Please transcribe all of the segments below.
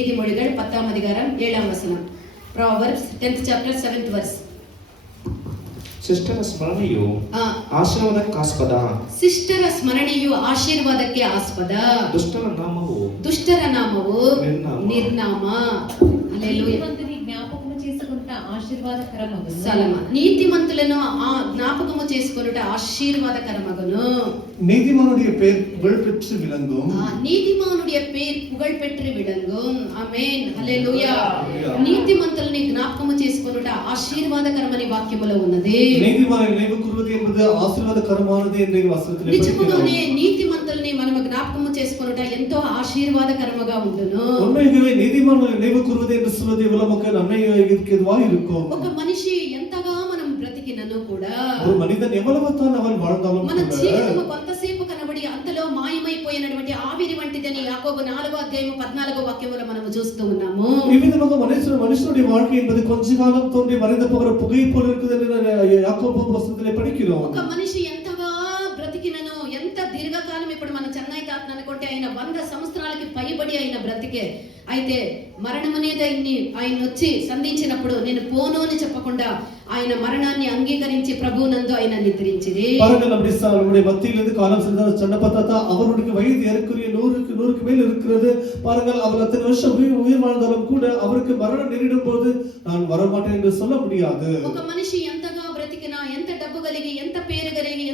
நீதிமொழிகள் 10ஆம் அதிகாரம் 7ஆம் வசனம். Proverbs 10th chapter 7th verse. ಶಿಷ್ಟರ ಸ್ಮರಣೆಯು ಆಶೀರ್ವಾದಕ್ಕಾಸ್ಪದ. ಶಿಷ್ಟರ ಸ್ಮರಣೆಯು ಆಶೀರ್ವಾದಕ್ಕೆ ಆಸ್ಪದ. ದುಷ್ಟರ ನಾಮವು ನಿರ್ನಾಮ. హల్లెలూయా. జ్ఞాపకము చేసుకొనుట ఆశీర్వాదకరమగును. నీతిమంతులను జ్ఞాపకము చేసుకొనుట ఆశీర్వాదకరమగును. நீதிமானுடைய பெயர் புகழ் பெற்று விளங்கும். నీతిమానుடைய పేరు పుగళ్ పెట్టి విడంగుం. ఆమేన్. హల్లెలూయా. నీతిమంతుల్ని జ్ఞాపకము చేసుకొనుట ఆశీర్వాదకరమని వాక్యములో ఉన్నది. நீதிமானை நினைவு கூறுவது என்பது ஆசீர்வாதకరமானது என்று வசனத்தில் నిజముగానే నీతిమంతుల్ని మనం జ్ఞాపకము చేసుకొనుట ఎంతో ఆశీర్వాదకరముగా ఉండును. உண்மையாகவே நீதிமானை நினைவு கூறுவது என்று சொல்வது எவ்வளவு மக்கள் நன்மையாக இருக்கும். ఒక మనిషి ఎంతగా మనం బ్రతికినను కూడా, ஒரு மனிதன் எவ்வளவு தான் அவன் வாழ்ந்தாலும் మన జీవితము కొంతసేపు కనబడి అంతలో మాయమైపోయినటువంటి ఆవిరి వంటిదని యాకోబు 4వ అధ్యాయం 14వ వాక్యములో మనం చూస్తూ ఉన్నాము. ఈ విధంగా మనుషుடைய வாழ்க்கை என்பது கொஞ்ச காலம் தோன்றி மறைந்து போகிற புகை போல இருக்குது என்று యాకోబు పుస్తకంలో படிக்கிறோம். ఒక మనిషి ఎంతగా బ్రతికినను, ఎంత దీర్ఘకాలం, ఇప్పుడు మన చెన్నై తాతను అనుకుంటే ఆయన 100 సంవత్సరాలకి పైబడి ఆయన బ్రతికే, అయితే మరణం అనేది ఆయన వచ్చి సంధించినప్పుడు నేను పోను అని చెప్పకుండా ఆయన మరణాన్ని అంగీకరించి ప్రభువునందు ఆయన నిద్రించిరి. பாருங்கள், நம்முடைய மத்தியிலிருந்து காலம் சென்ற சன்னபத்தாத்தா அவருடைய வயது ஏறக்குறைய 100க்கு மேல் இருக்கிறது. பாருங்கள், அவர் அத்தனை வருஷம் உயிர் வாழ்ந்தாலும் கூட அவருக்கு மரணம் நேரிடும் போது நான் வரமாட்டேன் என்று சொல்ல முடியாது. ఒక మనిషి ఎంతగా బ్రతికినా, ఎంత డబ్బు కలిగి, ఎంత పేరు కలిగి,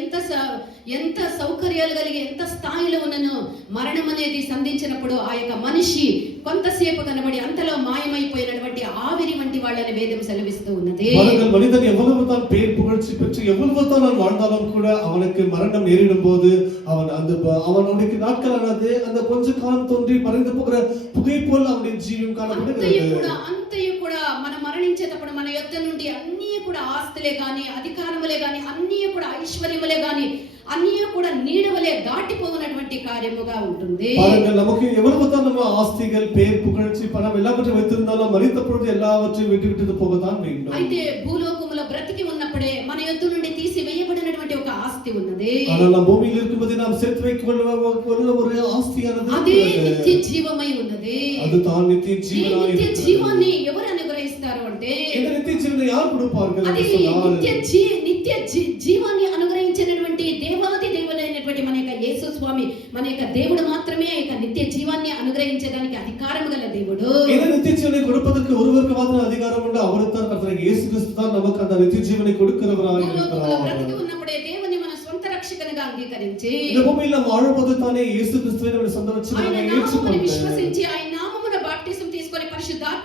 ఎంత సౌకర్యాలు కలిగి, ఎంత స్థాయిలో ఉన్నను, మరణం అనేది సంధించినప్పుడు ఆ యొక్క మనిషి కొంతసేపు కనబడి అంతలో మాయమైపోయినటువంటి ఆవిరి వంటి వాళ్ళని వేదం సెలవిస్తూ ఉన్నది. மனிதன் எவ்வளவு தான் பேர் புகழ்ச்சி பெற்று எவ்வளவு தான் நான் வாழ்ந்தாலும் கூட அவனுக்கு மரணம் நேரிடும் போது அவனுடைய நாட்களானது அந்த கொஞ்ச காலம் தோன்றி மறைந்து போகிற புகை போல் அவனுடைய ஜீவன் காணப்படுகிறது. అంతయు కూడా మనం మరణించేటప్పుడు మన యొద్ద నుండి అన్నీ కూడా ఆస్తులే గాని, అధికారములే గాని, అన్నీ కూడా ఐశ్వర్యములే గాని, అన్నీ కూడా నీడవలే దాటిపోవునటువంటి కార్యముగా ఉంటుంది. பாருங்கள், நமக்கு எவ்வளவு தான் நம்ம ஆஸ்திகள், பேர், புகழ்ச்சி, பணம் எல்லாவற்றையும் வைத்திருந்தாலும் மரித்த பொழுது எல்லாவற்றையும் விட்டு போகத்தான் வேண்டும். అయితే భూలోకములో బ్రతికి ఉన్నప్పుడే మన యొద్ద నుండి తీసివేయబడినటువంటి ఒక ఆస్తి ఉన్నది. ஆனால் நாம் பூமியில் இருக்கும்போது நாம் சேர்த்து வைக்கொள்ள ஒரு ஆஸ்தியானது అదే నిత్య జీవమై ఉన్నది. அது தான் நித்திய ஜீவனாய் నిత్య జీవాన్ని ఎవరు అనుగ్రహిస్తారు అంటే, இந்த நித்திய ஜீவனை யார் கொடுப்பார்கள்? అది నిత్య జీవాన్ని అనుగ్రహించినటువంటి దేవాది దేవుడైనటువంటి మన యొక్క యేసు స్వామి, మన యొక్క దేవుడు మాత్రమే ఆ యొక్క నిత్య జీవాన్ని అనుగ్రహించడానికి అధికారం గల దేవుడు. இந்த நித்திய ஜீவனை கொடுப்பதற்கு ஒருவருக்கு மாத்திரம் அதிகாரம் உண்டு. அவர்தான் கர்த்தர் இயேசு கிறிஸ்து தான் நமக்கு அந்த நித்திய ஜீவனை கொடுக்கிறவராக இருக்கிறார். బ్రతికి ఉన్నప్పుడే దేవుని మన సొంత రక్షకునిగా అంగీకరించి, இந்த பூமியில் நாம் வாழும்போது தானே இயேசு கிறிஸ்துவை நம்முடைய சொந்த ரட்சகராக ஏற்றுக்கொண்டு విశ్వసించి ఆయన నామమున బాప్టిజం తీసుకొని పరిశుద్ధాత్మ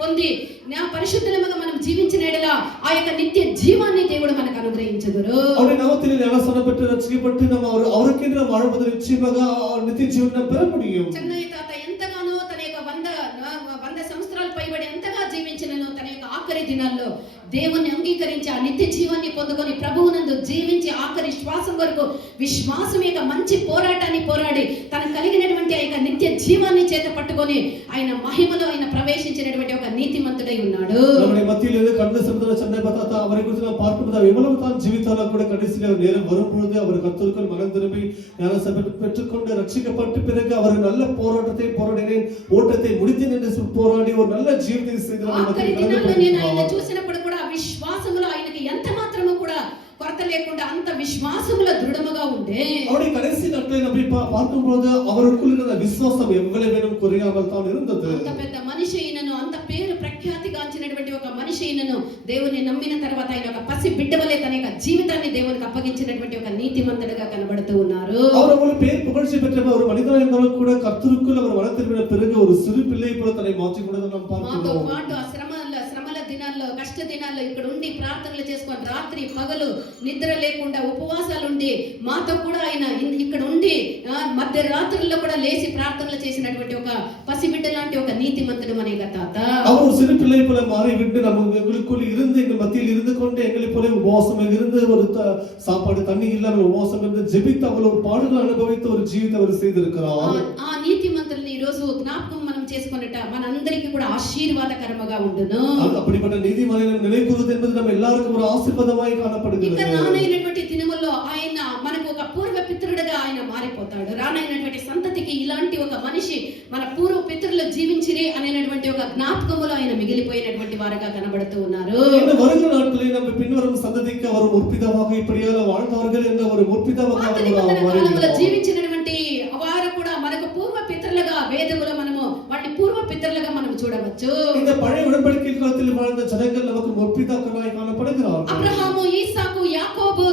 పొంది నా పరిశుద్ధులముగా మనం జీవించిన ఎడల ఆ యొక్క నిత్య జీవాన్ని దేవుడు మనకు అనుగ్రహించుదురు. அவருடைய நாமத்தில் ஞானஸ்நானம் பெற்று ரட்சிக்கப்பட்டு நம்ம அவருக்கென்று நாம் வாழ்வது நிச்சயமாக நித்திய ஜீவனை பெற முடியும். చెన్నై తాత ఎంతగానో తన యొక్క 100 సంవత్సరాలు పైబడి ఎంతగా జీవించినను, తన యొక్క ఆఖరి దినాల్లో దేవుని అంగీకరించి ఆ నిత్య జీవాన్ని పొందుకొని ప్రభువునందు జీవించి ఆఖరి శ్వాసం వరకు విశ్వాసం యొక్క మంచి పోరాటాన్ని పోరాడి తనకు కలిగినటువంటి ఆ యొక్క నిత్య జీవాన్ని చేత పట్టుకొని ఆయన మహిమలో ఆయన ప్రవేశించినటువంటి ఒక నీతిమంతుడై ఉన్నాడు. நம்முடைய மத்தியிலிருந்து கடந்து சென்ற சென்னை பத்தாத்தா அவரை குறித்து நாம் பார்க்கும்போது எவ்வளவு தான் ஜீவித்தாலும் கூட கடைசியில் நேரம் வரும்பொழுது அவர் கர்த்தருக்குள் மனம் திரும்பி ஞானஸ்நானம் பெற்றுக்கொண்டு ரட்சிக்கப்பட்ட பிறகு அவர் நல்ல போராட்டத்தை போராடினேன், ஓட்டத்தை முடித்தேன் என்று போராடி ஒரு நல்ல ஜீவிதத்தை செய்து చూసినప్పుడు కూడా విశ్వాసములో ఆయనకి ఎంత మాత్రము కూడా కొరత లేకుండా అంత విశ్వాసములో దృఢముగా ఉండే. அவருடைய கடைசி நாட்களை நம்ம பார்க்கும்போது அவருக்குள் இருந்த விசுவாசம் எவ்வளவு வேணும் குறையாமல் தான் இருந்தது. అంత పెద్ద మనిషి అయినను, అంత పేరు ప్రఖ్యాతి గాంచినటువంటి ఒక మనిషి అయినను, దేవుని నమ్మిన తర్వాత ఆయన ఒక పసి బిడ్డవలే తన యొక్క జీవితాన్ని దేవునికి అప్పగించినటువంటి ఒక నీతిమంతుడిగా కనబడుతూ ఉన్నారు. அவர் ஒரு பேர் புகழ்ச்சி பெற்ற ஒரு மனிதனாக இருந்தாலும் கூட கர்த்தருக்குள் அவர் மனதிரும்பின பிறகு ஒரு சிறு பிள்ளை போல தன்னை மாற்றிக் கொண்டதை நாம் பார்க்கிறோம். మాతో ఆ శ్రమల దినాల్లో, కష్ట దినాల్లో ఇక్కడ ఉండి ప్రార్థనలు చేసుకొని రాత్రి పగలు నిద్ర లేకుండా ఉపవాసాలు ఉండి మాతో కూడా ఆయన ఇక్కడ ఉండి మధ్య రాత్రుల్లో కూడా లేచి ప్రార్థనలు చేసినటువంటి ఒక పసిబిడ్డ లాంటి ఒక నీతిమంతుడు మన యొక్క తాత. அவர் ஒரு சிறு பிள்ளை போல மாறிவிட்டு எங்களுக்குள் இருந்து எங்கள் மத்தியில் இருந்து கொண்டு எங்களை போல உபவாசம் இருந்து ஒரு சாப்பாடு தண்ணி இல்லாமல் உபவாசம் இருந்து ஜெபித்து அவர் ஒரு பாடுகள் அனுபவித்த ஒரு ஜீவித்தை அவர் செய்திருக்கிறார். ఆ నీతిమంతుల్ని ఈ రోజు జ్ఞాపకం మనం చేసుకొనుట మనందరికీ కూడా ఆశీర్వాదకరముగా ఉండును. அப்படிப்பட்ட நீதிமானை நினைவுகூறுவது என்பது நம்ம எல்லாருக்கும் ஒரு ஆசீர்வாதமாய் காணப்படுகிறது. ఇక రానైనటువంటి దినముల్లో ఆయన మనకు ఒక పూర్వ పితరుడుగా ఆయన మారిపోతాడు. రానైనటువంటి సంతతికి ఇలాంటి ఒక మనిషి మన పూర్వ పితరుల జీవించిరి అనేటువంటి ఒక జ్ఞాపకములో ఆయన మిగిలిపోయినటువంటి వారుగా కనబడుతూ ఉన్నారు. இந்த வருகிற நாட்களில் நம்ம பின்வரும் சந்ததிக்கு அவர் முற்பிதாவாக இப்படியால வாழ்ந்தவர்கள் என்ற ஒரு முற்பிதாவாக పాత నిబంధన కాలంలో జీవించినటువంటి వారు కూడా మనకు పూర్వ పితరులుగా వేదములో మనము వాటిని పూర్వ పితరులుగా మనం చూడవచ్చు. இந்த பழைய உடன்படிக்கை காலத்தில் வாழ்ந்த ஜனங்கள் நமக்கு முற்பிதாக்களாய் காணப்படுகிறார்கள். అబ్రహాము, ఈసాకు, యాకోబు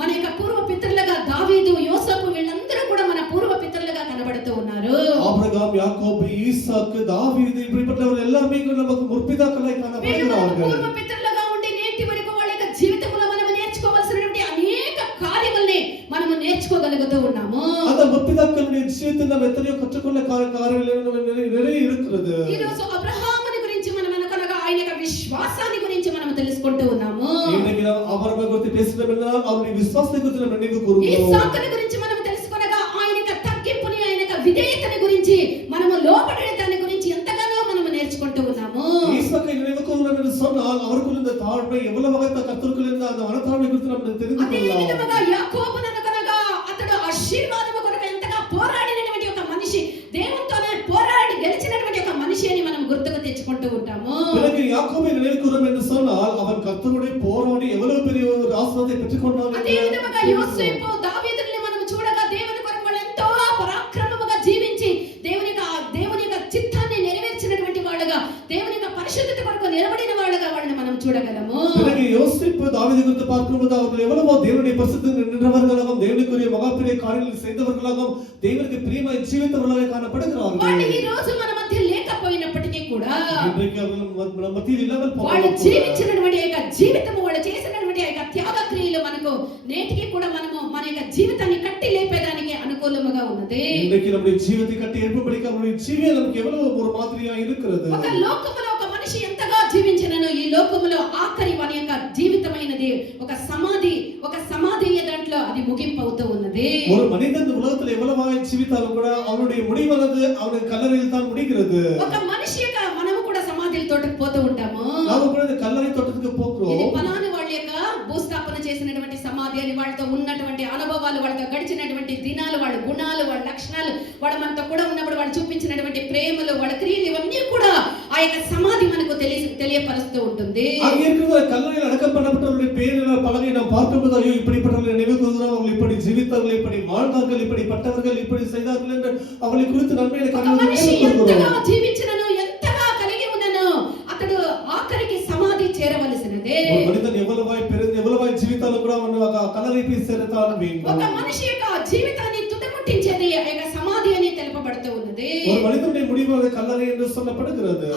మన యొక్క పూర్వ పితరులుగా దావీదు, యోసేపు వీళ్ళందరూ కూడా మన పూర్వ పితరులుగా కనబడుతూ ఉన్నారు. ஆபிரகாம், யாக்கோபு, ஈசாக்கு, தாவீது இப்படிப்பட்டவர்கள் எல்லாமே நமக்கு முற்பிதாக்களாய் காணப்படுகிறார்கள். పూర్వ పితరులుగా ఉండి నేటి వరకు వాళ్ళ యొక్క జీవితంలో మనం నేర్చుకోవాల్సినటువంటి అనేక కార్యముల్ని మనం నేర్చుకోగలుగుతూ ఉన్నాము. அந்த முற்பிதாக்களுடைய விஷயத்தில் நாம் எத்தனையோ கற்றுக்கொள்ள காரியங்கள் நிறைய இருக்கிறது. ఈ రోజు అబ్రహాముని గురించి మనం అనగా ఆయన యొక్క విశ్వాసాన్ని గురించి మనం తెలుసుకుంటూ ఉన్నాము. இன்னைக்கு நாம் அபிரகாம் குறித்து பேசுகிறோம் என்றால் அவருடைய விசுவாசத்தை குறித்து நாம் நினைவு கூறுகிறோம். ఈసాకుని గురించి మనం తెలుసుకొనగా ఆయన యొక్క తగ్గింపుని, ఆయన యొక్క విధేయతని గురించి మనము లోబడే దాని గురించి ఎంతగానో మనం నేర్చుకుంటూ ఉన్నాము. ஈசாக்கை நினைவு கூறுகிறோம் என்று சொன்னால் அவருக்குள்ள இந்த தாழ்மை எவ்வளவு கர்த்தருக்குள்ள இருந்த அந்த மனத்தாழ்மை குறித்து நாம் தெரிந்து అదే கொள்ளலாம். విధముగా యాకోబును అనగా అతడు ఆశీర్వాదము కొరకు ఎంతగా పోరాడినటువంటి ఒక మనిషి, దేవునితోనే పోరాడి గెలిచినటువంటి ఒక మనిషి అని మనం గుర్తుకు తెచ్చుకుంటూ ఉంటాము. பிறகு யாக்கோபை நினைவு கூறும் என்று சொன்னால் அவன் கர்த்தரோடு போராடி எவ்வளவு பெரிய ஒரு ஆசீர்வாதத்தை பெற்றுக்கொண்டான். అదే విధముగా యోసేపు, దావీదుని మనం చూడగా దేవుని కొరకు వాళ్ళు ఎంతో పరాక్రమముగా జీవించి దేవుని యొక్క చిత్తాన్ని నెరవేర్చినటువంటి వాళ్ళుగా, దేవుని యొక్క పరిశుద్ధత కొరకు నిలబడిన వాళ్ళుగా వాళ్ళని మనం చూడగలము. பிறகு யோசேப்பு தாவீது குறித்து பார்க்கும்போது அவர்கள் எவ்வளவோ தேவனுடைய பரிசுத்தத்தில் நின்றவர்களாகவும் தேவனுக்குரிய மகா பெரிய காரியங்களை செய்தவர்களாகவும் தேவனுக்கு பிரியமாய் ஜீவித்தவர்களாக காணப்படுகிறார்கள். వాళ్ళు ఈ రోజు మన మధ్య లేకపోయినప్పటికీ కూడా இன்றைக்கு அவர்கள் நம்ம மத்தியில் இல்லாமல் వాళ్ళు జీవించినటువంటి యొక్క జీవితము, వాళ్ళు చేసినటువంటి యొక్క త్యాగ క్రియలు మనకు నేటికి కూడా మనము మన యొక్క జీవితాన్ని కట్టి లేపేదానికి అనుకూలముగా ఉన్నది. இன்றைக்கு நம்முடைய ஜீவத்தை கட்டி எழுப்பும்படிக்கு அவருடைய ஜீவியம் நமக்கு எவ்வளவு ஒரு மாதிரியா இருக்கிறது. ఒక లోకములో ఒక మనిషి ఎంతగా జీవించినను ఈ లోకములో ఆఖరి వాని యొక్క జీవితమైనది ఒక సమాధి దాంట్లో అది ముగింపు అవుతూ ఉన్నది. ஒரு மனிதன் இந்த உலகத்தில் எவ்வளவாய் ஜீவித்தாலும் கூட அவனுடைய முடிவானது அவனுடைய கல்லறையில் தான் முடிகிறது. ఒక మనిషి యొక్క మనము కూడా సమాధిల తోటకు పోతూ ఉంటాము. நாம் கூட இந்த கல்லறை தோட்டத்துக்கு போகிறோம். ఇది పలానా వాళ్ళ యొక్క భూస్థాపన చేసినటువంటి సమాధి అని, వాళ్ళతో ఉన్నటువంటి అనుభవాలు, వాళ్ళతో గడిచినటువంటి దినాలు, వాళ్ళ గుణాలు, వాళ్ళ లక్షణాలు, వాళ్ళ మనతో కూడా ఉన్నప్పుడు వాళ్ళు చూపించినటువంటి ప్రేమలు, వాళ్ళ క్రియలు, ఇవన్నీ కూడా ఆ యొక్క సమాధి మనకు తెలియపరుస్తూ ఉంటుంది. அங்கே இருக்கிற கல்லறையில் அடக்கம் பண்ணப்பட்டவருடைய பேரில் பலகை நாம் பார்க்கும்போது ஐயோ இப்படிப்பட்டவர்களை நினைவு கூறுகிறோம், அவர்கள் இப்படி ஜீவித்தார்கள், இப்படி வாழ்ந்தார்கள், இப்படிப்பட்டவர்கள் இப்படி செய்தார்கள் என்று அவர்களை குறித்து நன்மையை ఒక మనిషి ఎంతగా జీవించినను, ఎంతగా కలిగి ఉన్నను, అతడు ఆఖరికి సమాధి చేరవలసినదే. ஒரு மனிதன் எவ்வளவாய் பிறந்து எவ்வளவாய் ஜீவித்தாலும் கூட அவன் கல்லறை போய் சேரத்தான் வேண்டும். ఒక మనిషి యొక్క జీవితాన్ని తుదముట్టించేది ఆ యొక్క సమాధి అని తెలుపబడుతూ ఉన్నది. ஒரு மனிதனுடைய முடிவு கல்லறை என்று சொல்லப்படுகிறது.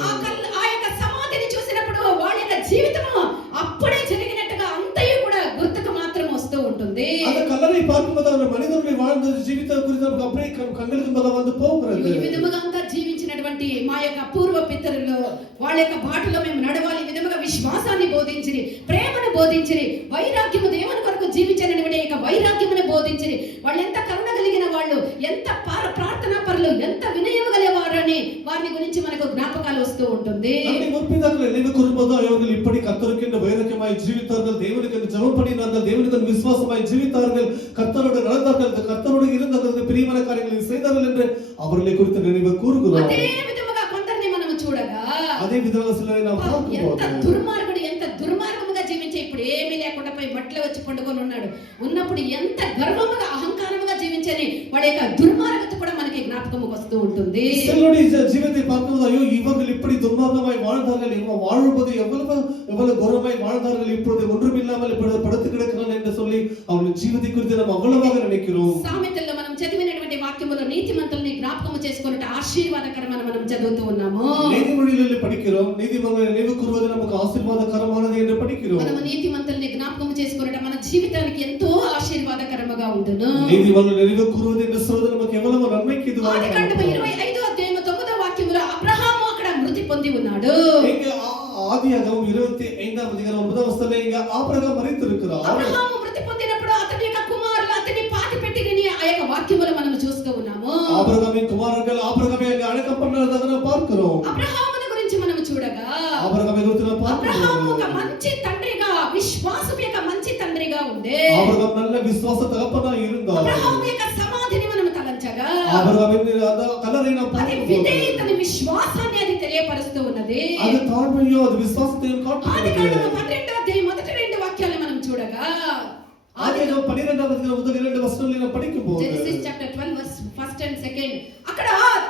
ఆ యొక్క సమాధిని చూసినప్పుడు వాళ్ళ యొక్క జీవితము అప్పుడే జరిగినట్టుగా అంతయు కూడా గుర్తుకు మాత్రం వస్తూ ఉంటుంది. அந்த கல்லறை பார்க்கும்போது அந்த மனிதனுடைய வாழ்ந்த జీవితం குறித்து நமக்கு அப்படியே கண்களுக்கு முன்னால் வந்து போகிறது. ఈ విధముగా అంతా జీవించినటువంటి మా యొక్క పూర్వ పితరులు వాళ్ళ యొక్క బాటలో మేము నడవాలి, ఈ విధముగా విశ్వాసాన్ని బోధించిరి, ప్రేమను బోధించిరి, వైరాగ్యము, దేవుని కొరకు జీవించినటువంటి యొక్క వైరాగ్యమును బోధించిరి. వాళ్ళు ఎంత కరుణ కలిగిన వాళ్ళు, ఎంత ప్రార్థనా పరులు, ఎంత వినయము గలవారు అని వారిని గురించి మనకు జ్ఞాపకాలు వస్తూ ఉంటుంది. நம்முடைய முற்பிதாக்கள் நினைவு கூறும்போது அவர்கள் இப்படி கர்த்தருக்கு வைராக்கியமாய் ஜீவித்தார்கள், தேவனுக்கு ஜெபம் பண்ணினார்கள், தேவனுக்கு விசுவாசமாய் ஜீவித்தார்கள், கர்த்தரோடு நடந்தார்கள், கர்த்தரோடு இருந்தார்கள், பிரியமான காரியங்களை செய்தார்கள் என்று அவர்களை குறித்து நினைவு கூறுகிறோம். అదే విధముగా కొందరిని మనం చూడగా அதே விதமாக சிலரை நாம் ఎంత பார்க்கும்போது దుర్మార్గుడు, ఎంత దుర్మార్గముగా జీవించే, ఇప్పుడు ఏమీ లేకుండా పోయి మట్టిలో వచ్చి పండుకొని ఉన్నాడు, ఉన్నప్పుడు ఎంత గర్వముగా అహంకారముగా జీవించని వాళ్ళ యొక్క దుర్మార్గత కూడా మనకి జ్ఞాపకముకు వస్తూ ఉంటుంది. சிலருடைய ஜீவித்தை பார்க்கும்போது ஐயோ இவர்கள் இப்படி துர்மார்க்கமாய் வாழ்ந்தார்கள், இவங்க வாழும்போது எவ்வளவு கௌரவமாய் வாழ்ந்தார்கள், இப்பொழுது ஒன்றுமில்லாமல் இப்பொழுது படுத்து கிடக்கிறான் என்று சொல்லி அவர்கள் ஜீவித்தை குறித்து நாம் அவ்வளவாக நினைக்கிறோம். సామెతల్లో మనం చదివినటువంటి వాక్యములో నీతిమంతుల్ని జ్ఞాపకము చేసుకున్నట్టు ఆశీర్వాదకరమని మనం చదువుతూ ఉన్నాము. நீதிமொழிகளில் படிக்கிறோம், நீதிமொழிகளை நினைவு கூறுவது நமக்கு ஆசீர்வாதకరமானது என்று படிக்கிறோம். మనము నీతిమంతుల్ని జ్ఞాపకము చేసుకున్నట్టు మన జీవితానికి ఎంతో ఆశీర్వాదకరముగా ఉండును. நீதிமொழிகளை நினைவு கூறுவது என்று சொல்வது நமக்கு எவ்வளவு நன்மைக்கு இதுவாக ఆదికాండము 25వ అధ్యాయము 9వ వాక్యములో అబ్రహాము అక్కడ మృతి పొంది ఉన్నాడు. இங்க ஆதியாகமம் 25వ అధ్యాయం 9వ వచనంలో இங்க ஆபிரகாம் மரித்திருக்கிறார். అబ్రహాము మృతి పొందినప్పుడు అతని యొక్క కుమారులు అతన్ని పాతిపెట్టిరని ఆ యొక్క వాక్యములో మనం చూస్తూ ఉన్నాము. ஆபிரகாமின் குமாரர்கள் ஆபிரகாமை அடக்கம் பண்ணதாக நாம் பார்க்கிறோம். అబ్రహామును గురించి గురించి మనం చూడగా ஆபிரகாமை குறித்து நாம் అబ్రహాము ఒక பார்க்கிறோம். మంచి తండ్రిగా, విశ్వాసపు యొక్క మంచి తండ్రిగా ఉండే. ஆபிரகாம் நல்ல விசுவாச தகப்பனாய் இருந்தார். అబ్రహాము యొక్క సమాధిని మనం తలంచగా ஆபிரகாமின் அந்த கல்லறை நாம் అది பார்க்கிறோம். విధేయతని, విశ్వాసాన్ని అది తెలియపరుస్తూ ఉన్నది. அது தாழ்மையோ அது விசுவாசத்தையும் ఆదికాండము காட்டுகிறது. 12వ అధ్యాయం మొదటి 2 వాక్యాలను మనం చూడగా ஆதியாகமம் 12వ అధ్యాయం முதல் 2 వచనాలను நாம் படிக்கும்போது జెనసిస్ చాప్టర్ 12 వర్స్ 1 and 2 అక్కడ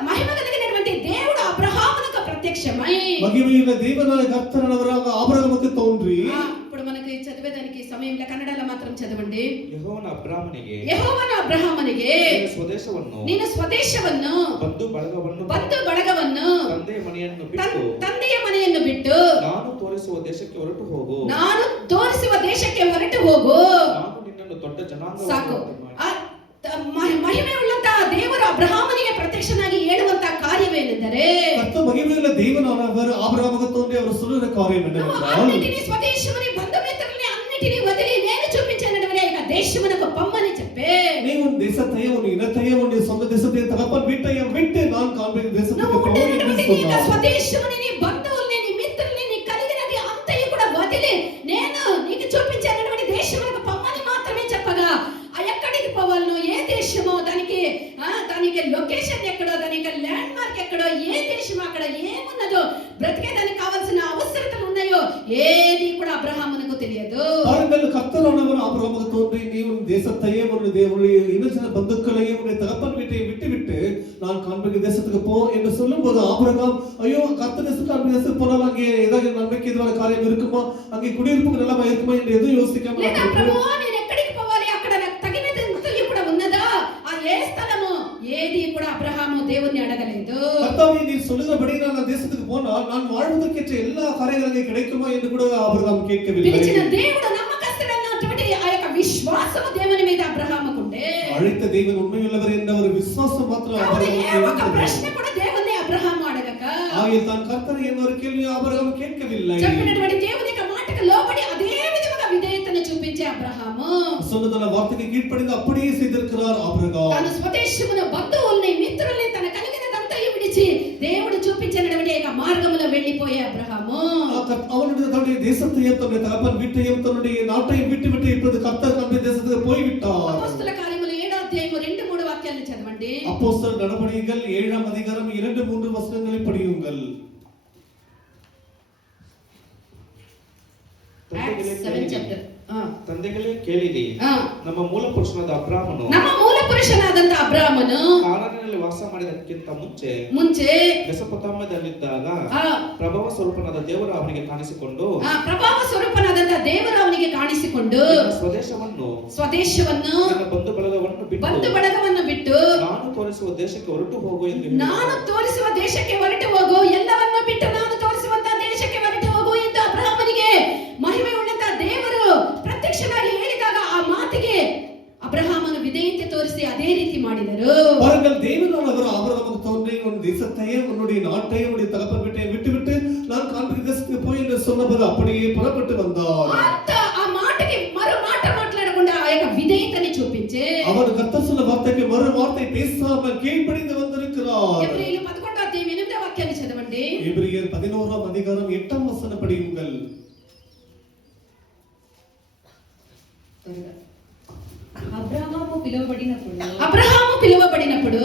మహిమ కలిగినటువంటి దేవుడు అబ్రహామునకు ప్రత్యక్షమై மகிமையுள்ள தேவனாய கர்த்தரானவராக ஆபிரகாமுக்கு தோன்றி ఇప్పుడు మనకి చదివేదానికి సమయంలో కన్నడలో మాత్రం చదవండి. ಯೆಹೋವನ ಅಬ್ರಾಮನಿಗೆ యెహోవను అబ్రహామునిಗೆ ನೀನು ಸ್ವದೇಶವನ್ನು ಬಂಧು ಬಳಗವನ್ನು ತಂದೆಯ ಮನೆಯನ್ನು ಬಿಟ್ಟು ತಂದೆಯ ಮನೆಯನ್ನು ಬಿಟ್ಟು ನಾನು ತೋರಿಸುವ ದೇಶಕ್ಕೆ ಹೊರಟು ಹೋಗು. ನಾನು ತೋರಿಸುವ ದೇಶಕ್ಕೆ ಹೊರಟು ಹೋಗು. ನಾನು ನಿನ್ನನ್ನು ದೊಡ್ಡ ಜನಾಂಗವಾಗಿ ಸಾಕು. ಮಾಡಿ ಮಹಿಮೆ ಉಳ್ಳಂತ ದೇವರು ಅಬ್ರಹಾಮನಿಗೆ ಪ್ರತ್ಯಕ್ಷನಾಗಿ ಹೇಳುವಂತ ಕಾರ್ಯವೇನೆಂದರೆ கர்த்தர் மகிமையுள்ள தேவனானவர் ஆபிரகாமுக்கு தோன்றி அவர் சொல்லுகிற காரியம் என்னவென்றால் అన్నిటినీ స్వదేశమని బంధుమిత్రుల్ని అన్నిటినీ వదిలి నేను చూపించానని ఇక దేశమునకు పొమ్మని చెప్పే. நீ உன் தேசத்தையும் உன் இனத்தையும் உன் சொந்த தேசத்தையும் தகப்பன் வீட்டையும் விட்டு நான் காண்பிக்கும் தேசத்துக்கு నువ్వు போ என்று ఉండేటువంటి నీ యొక్క சொன்னார். స్వదేశముని, నీ బంధువుల్ని, నీ మిత్రుల్ని, నీ కలిగినది అంతయు కూడా వదిలి నేను నీకు చూపించానటువంటి దేశమునకు పొమ్మని మాత్రమే చెప్పగా ఆ ఎక్కడికి పోవాలనో, ఏ దేశమో, దానికి లొకేషన్ ఎక్కడో, దానికి ల్యాండ్ మార్క్ ఎక్కడో, ఏ దేశం, అక్కడ ఏమున్నదో, బ్రతికేదానికి కావాల్సిన అవసరతలు ఉన్నాయో ఏది కూడా అబ్రహామునకు తెలియదు. பாருங்கள் கர்த்தரானவர் ஆபிரகாமுக்கு தோன்றி நீ உன் தேசத்தையும் உன் தேவனுடைய இனஜன பந்துக்களையும் உன் தகப்பன் வீட்டையும் விட்டு நான் காண்பிக்கும் தேசத்துக்கு போ என்று சொல்லும்போது ஆபிரகாம் ஐயோ கர்த்தர் தேசத்துக்கு போனால் அங்கே ஏதாவது நன்மைக்கு எதுவான காரியம் இருக்குமா, அங்கே குடியிருப்புக்கு நல்லமா இருக்குமா என்று எதுவும் யோசிக்காம లేదా ప్రభువా నేను ఎక్కడికి పోవాలి, అక్కడ నాకు తగినది అంతయు కూడా ఉన్నదా, ఆ ఏ స్థలము ఏది కూడా అబ్రహాము దేవుణ్ణి అడగలేదు. கர்த்தாவே நீ சொல்லுகிறபடி நான் தேசத்துக்கு போனால் நான் வாழ்வதற்கேற்ற எல்லா காரியங்களும் அங்கே கிடைக்குமா என்று கூட ஆபிரகாம் கேட்கவில்லை. పిలిచిన దేవుడు నమ్మకస్తుడన్నటువంటి ఆ యొక్క విశ్వాసము దేవుని మీద అబ్రహాముకు ఉండే. அழைத்த தேவன் உண்மையுள்ளவர் என்ற ஒரு விசுவாசம் மாத்திரம் కావున ఏ ఒక్క ஆபிரகாமுக்கு ప్రశ్న இருந்தது. కూడా దేవుణ్ణి అబ్రహాము అడగక ஆகிய தான் கர்த்தர் என்ற ஒரு கேள்வி ஆபிரகாம் கேட்கவில்லை. చెప్పినటువంటి దేవుని యొక్క మాటకు లోబడి అదే విధముగా విధేయతను చూపించే అబ్రహాము சொன்னதான வார்த்தைக்கு கீழ்ப்படிந்து அப்படியே செய்திருக்கிறார் ஆபிரகாம். తన స్వదేశమున బంధువుల్ని, మిత్రుల్ని, తన కలిగినదంతయు విడిచి దేవుడు చూపించినటువంటి యొక్క మార్గములో వెళ్ళిపోయే అబ్రహాము அவனுடைய தன்னுடைய தேசத்தையும் தன்னுடைய தகப்பன் வீட்டையும் தன்னுடைய நாட்டையும் விட்டு இப்பொழுது கர்த்தர் தன்னுடைய தேசத்துக்கு போய்விட்டார். అపోస్తల కార్యములు 7వ అధ్యాయము 2-3 వాక్యాలను చదవండి. அப்போஸ்தலர் நடபடிகள் 7ஆம் அதிகாரம் 2-3 வசனங்களை படியுங்கள். ತಂದೆಗಳೇ ಕೇಳಿರಿ, ನಮ್ಮ ಮೂಲ ಪುರುಷನಾದ ಅಬ್ರಾಮನು ನಮ್ಮ ಮೂಲ ಪುರುಷನಾದಂತ ಅಬ್ರಾಮನು ಕಾನಾನಿನಲ್ಲಿ ವಾಸ ಮಾಡಿದಕ್ಕಿಂತ ಮುಂಚೆ ಮೆಸೊಪೊತಾಮ್ಯದಲ್ಲಿದ್ದಾಗ ಪ್ರಭಾವ ಸ್ವರೂಪನಾದ ದೇವರು ಅವನಿಗೆ ಕಾಣಿಸಿಕೊಂಡು ಸ್ವದೇಶವನ್ನು ನನ್ನ ಬಂಧು ಬಳಗವನ್ನು ಬಿಟ್ಟು ನಾನು ತೋರಿಸುವ ದೇಶಕ್ಕೆ ಹೊರಟು ಹೋಗು ಎಂದು ಎಲ್ಲವನ್ನೂ ಬಿಟ್ಟು ನಾನು ತೋರಿಸುವಂತ ದೇಶಕ್ಕೆ ಹೊರಟು ಹೋಗು ಎಂದು ಅಬ್ರಹಾಮನಿಗೆ ಮಹಿಮೆ ಉಳ್ಳಂತ ದೇವರು ಪ್ರತ್ಯಕ್ಷನಾಗಿ ಹೇಳಿದಾಗ ಆ ಮಾತಿಗೆ ಅಬ್ರಹಾಮನು ವಿಧೇಯತೆ ತೋರಿಸಿ ಅದೇ ರೀತಿ ಮಾಡಿದರು. பாருங்கள் தேவனானவர் ஆபிரகாமுக்கு தோன்றி உன் தேசத்தையும் உன்னுடைய நாட்டையும் உன்னுடைய தகப்பன் வீட்டையும் விட்டு நான் காண்பிக்கும் தேசத்துக்கு போய் என்று சொன்னபோது அப்படியே புறப்பட்டு வந்தார். ఆ మాటకి మరో మాట మాట్లాడకుండా ఆ యొక్క విధేయతని చూపించి அவர் கர்த்தர் சொன்ன வார்த்தைக்கு மறு வார்த்தை பேசாமல் கீழ்ப்படிந்து வந்திருக்கிறார். ఎబ్రీయులు 11వ అధ్యాయం 8వ వాక్యాన్ని చదవండి. எபிரியர் 11ஆம் அதிகாரம் 8ஆம் வசனம் படியுங்கள். అబ్రహాము పిలువబడినప్పుడు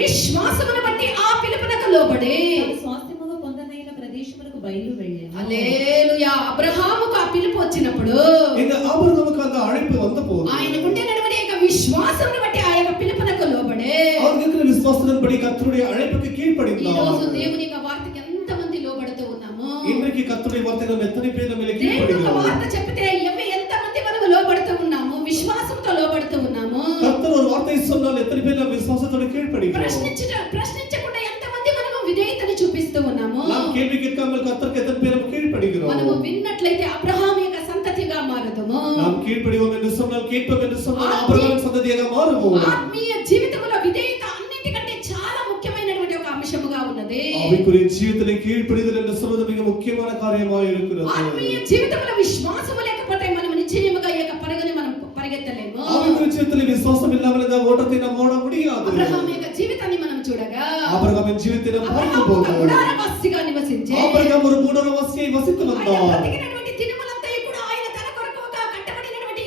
విశ్వాసమును బట్టి ఆ పిలుపునకు లోబడి స్వాస్థ్యముగా పొందనైన ప్రదేశమునకు బయలు వెళ్ళాను. హల్లెలూయా. అబ్రహాముకు ఆ పిలుపు వచ్చినప్పుడు இந்த ஆபிரகாமுக்கு அந்த அழைப்பு வந்தபோது ఆయనకుండేటువంటి యొక్క విశ్వాసమును బట్టి ఆ యొక్క పిలుపునకు లోబడి அவருக்கு விசுவாசத்தின்படி கர்த்தருடைய அழைப்புக்கு ఈ கீழ்ப்படிந்தார். రోజు దేవుని యొక్క వార్తకి ఎంతమంది లోబడుతూ ఉన్నాము? இன்றைக்கு கர்த்தருடைய வார்த்தை நாம் எத்தனை பேர் நம்ம దేవుని యొక్క கீழ்ப்படிகிறோம்? వార్త చెప్తే ఎంతమంది మనము లోబడుతూ ఉన్నాము, విశ్వాసంతో లోబడుతూ ఉన్నాము? கர்த்தர் ஒரு வார்த்தை சொன்னால் எத்தனை பேர் நாம் விசுவாசத்தோட கீழ்ப்படிகிறோம்? ప్రశ్నించకుండా ఎంతమంది మనము విధేయతను చూపిస్తూ ఉన్నాము? நாம் கேள்வி கேட்காமல் கர்த்தருக்கு எத்தனை பேர் நாம் கீழ்ப்படிகிறோம்? మనము విన్నట్లయితే అబ్రహాము యొక్క సంతతిగా మారుదుము. நாம் கீழ்ப்படிவோம் என்று சொன்னால் கேட்போம் என்று சொன்னால் ஆபிரகாம் சந்ததியாக மாறுவோம். ఆత్మీయ జీవితంలో విధేయత అన్నిటికంటే చాలా ముఖ్యమైనటువంటి ఒక అంశముగా ఉన్నది. ஆவிக்குரிய ஜீவிதத்திலே கீழ்ப்படிதல் என்று சொல்வது மிக முக்கியமான காரியமாக இருக்கிறது. ఆత్మీయ జీవితంలో విశ్వాసము లేకపోతే మనం నిశ్చయముగా ఈ యొక్క పరుగుని మనం పరిగెత్తలేము. ஆவிக்குரிய ஜீவிதத்திலே விசுவாசம் இல்லாமல் இந்த ஓட்டத்தை நாம் ஓட முடியாது. అబ్రహాము యొక్క జీవితాన్ని మనం చూడగా చూడగా ஆபிரகாமின் ஜீவிதத்தை நாம் பார்க்கும்போது గుడారవాసిగా నివసించే ஆபிரகாம் ஒரு மூடரவாசியை வசித்து ఆయన வந்தார். బ్రతికినటువంటి దినములంతా కూడా ఆయన తన కొరకు ఒక కట్టబడినటువంటి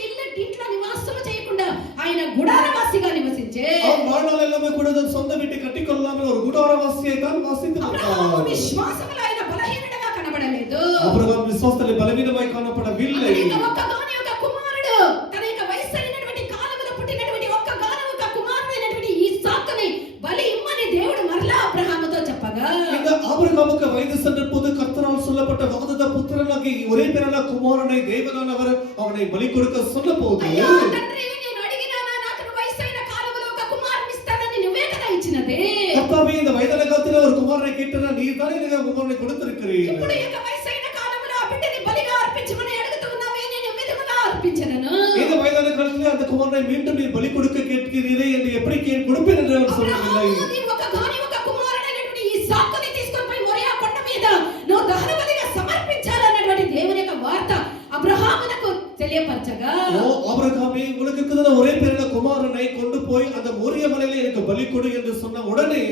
ఇంట్లో నివాసం చేయకుండా ఆయన గుడారవాసిగా నివసించే அவன் வாழ்நாள் எல்லாமே கூட தன் சொந்த வீட்டை கட்டிக்கொள்ளாமல் ஒரு குடாரவாசியை தான் வசித்து అబ్రహాము வந்தார். విశ్వాసములో ఆయన బలహీనుడిగా కనబడలేదు. ஆபிரகாம் விசுவாசத்தில் பலவீனமாய் காணப்படவில்லை. తన ఒక్కగాని ఒక కుమారుడు తన యొక్క వయసు అయినటువంటి కాలములో పుట్టినటువంటి ఒక్కగాని ఒక కుమారుడైనటువంటి ఇస్సాకుని బలి ఇమ్మని దేవుడు మరలా అబ్రహాముతో చెప్పగా இந்த ஆபிரகாமுக்கு வயது சென்ற போது கர்த்தரால் சொல்லப்பட்ட வாக்குத்தத்த புத்திரனாகி ஒரே பேரான குமாரனை தேவனானவர் அவனை பலி கொடுக்க சொன்னபோது అయ్యా తండ్రి నేను అడిగినానా నాకు వయసు అయిన కాలములో ఒక కుమారుని ఇస్తానని నువ్వే కదా ఇచ్చినది. கர்த்தாவே இந்த வயதான காலத்தில் ஒரு குமாரனை கேட்டனா நீர் தானே எனக்கு குமாரனை கொடுத்திருக்கிறீர். ఇప్పుడు ఈ యొక్క వయసు అయిన కాలములో ఆ బిడ్డని బలిగా అర్పించమని అడుగుతున్నావే నేను ఏ విధముగా అర్పించదను. இந்த வயதான காலத்தில் அந்த குமாரனை மீண்டும் நீர் பலி கொடுக்க கேட்கிறீரே என்று எப்படி கொடுப்பேன் என்று அவர் சொல்லவில்லை. అబ్రహాము నీవు ఒకగాని ఒక కుమారుడైనటువంటి ఇస్సాకుని తీసుకొని పోయి మోరియా కొండ మీద నువ్వు దహన బలిగా సమర్పించాలన్నటువంటి దేవుని యొక్క వార్త అబ్రహామునకు తెలియపరచగా ஓ ஆபிரகாமே உனக்கு இருக்கிற ஒரே பேரான குமாரனை கொண்டு போய் அந்த மோரியா மலையில எனக்கு பலி கொடு என்று சொன்ன உடனே